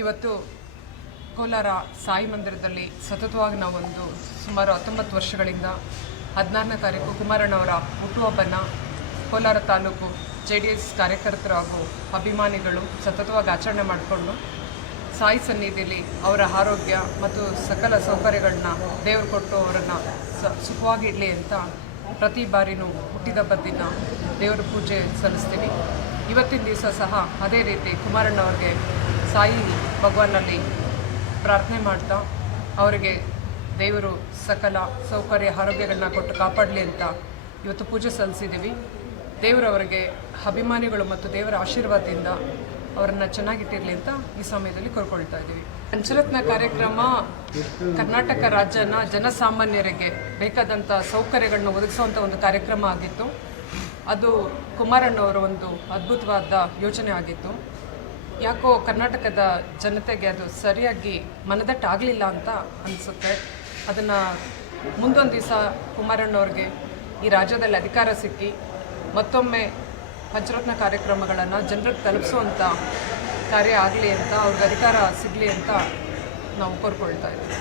ಇವತ್ತು ಕೋಲಾರ ಸಾಯಿ ಮಂದಿರದಲ್ಲಿ ಸತತವಾಗಿ ನಾವೊಂದು ಸುಮಾರು ಹತ್ತೊಂಬತ್ತು ವರ್ಷಗಳಿಂದ ಹದಿನಾರನೇ ತಾರೀಕು ಕುಮಾರಣ್ಣವರ ಹುಟ್ಟುಹಬ್ಬನ Kolar taluk J D S ಕಾರ್ಯಕರ್ತರು ಹಾಗೂ ಅಭಿಮಾನಿಗಳು ಸತತವಾಗಿ ಆಚರಣೆ ಮಾಡಿಕೊಂಡು ಸಾಯಿ ಸನ್ನಿಧಿಯಲ್ಲಿ ಅವರ ಆರೋಗ್ಯ ಮತ್ತು ಸಕಲ ಸೌಕರ್ಯಗಳನ್ನ ದೇವರು ಕೊಟ್ಟು ಅವರನ್ನು ಸುಖವಾಗಿ ಇರಲಿ ಅಂತ ಪ್ರತಿ ಬಾರಿನೂ ಹುಟ್ಟಿದಬ್ಬದ ದಿನ ದೇವರ ಪೂಜೆ ಸಲ್ಲಿಸ್ತೀವಿ ಇವತ್ತಿನ ದಿವಸ ಸಹ ಅದೇ ರೀತಿ ಕುಮಾರಣ್ಣವ್ರಿಗೆ ಸಾಯಿ ಭಗವಾನಲ್ಲಿ ಪ್ರಾರ್ಥನೆ ಮಾಡ್ತಾ ಅವರಿಗೆ ದೇವರು ಸಕಲ ಸೌಕರ್ಯ ಆರೋಗ್ಯಗಳನ್ನ ಕೊಟ್ಟು ಕಾಪಾಡಲಿ ಅಂತ ಇವತ್ತು ಪೂಜೆ ಸಲ್ಲಿಸಿದ್ದೀವಿ. ದೇವರವರಿಗೆ ಅಭಿಮಾನಿಗಳು ಮತ್ತು ದೇವರ ಆಶೀರ್ವಾದದಿಂದ ಅವರನ್ನು ಚೆನ್ನಾಗಿಟ್ಟಿರಲಿ ಅಂತ ಈ ಸಮಯದಲ್ಲಿ ಕೋರ್ಕೊಳ್ತಾ ಇದ್ದೀವಿ. ಪಂಚರತ್ನ ಕಾರ್ಯಕ್ರಮ ಕರ್ನಾಟಕ ರಾಜ್ಯನ ಜನಸಾಮಾನ್ಯರಿಗೆ ಬೇಕಾದಂಥ ಸೌಕರ್ಯಗಳನ್ನ ಒದಗಿಸುವಂಥ ಒಂದು ಕಾರ್ಯಕ್ರಮ ಆಗಿತ್ತು. ಅದು ಕುಮಾರಣ್ಣವರ ಒಂದು ಅದ್ಭುತವಾದ ಯೋಜನೆ ಆಗಿತ್ತು. ಯಾಕೋ ಕರ್ನಾಟಕದ ಜನತೆಗೆ ಅದು ಸರಿಯಾಗಿ ಮನದಟ್ಟಾಗಲಿಲ್ಲ ಅಂತ ಅನಿಸುತ್ತೆ. ಅದನ್ನು ಮುಂದೊಂದು ದಿವಸ ಕುಮಾರಣ್ಣವ್ರಿಗೆ ಈ ರಾಜ್ಯದಲ್ಲಿ ಅಧಿಕಾರ ಸಿಕ್ಕಿ ಮತ್ತೊಮ್ಮೆ ಪಂಚರತ್ನ ಕಾರ್ಯಕ್ರಮಗಳನ್ನು ಜನರಿಗೆ ತಲುಪಿಸುವಂಥ ಕಾರ್ಯ ಆಗಲಿ ಅಂತ ಅವ್ರಿಗೆ ಅಧಿಕಾರ ಸಿಗಲಿ ಅಂತ ನಾವು ಕೋರ್ಕೊಳ್ತಾ ಇದ್ದೀವಿ.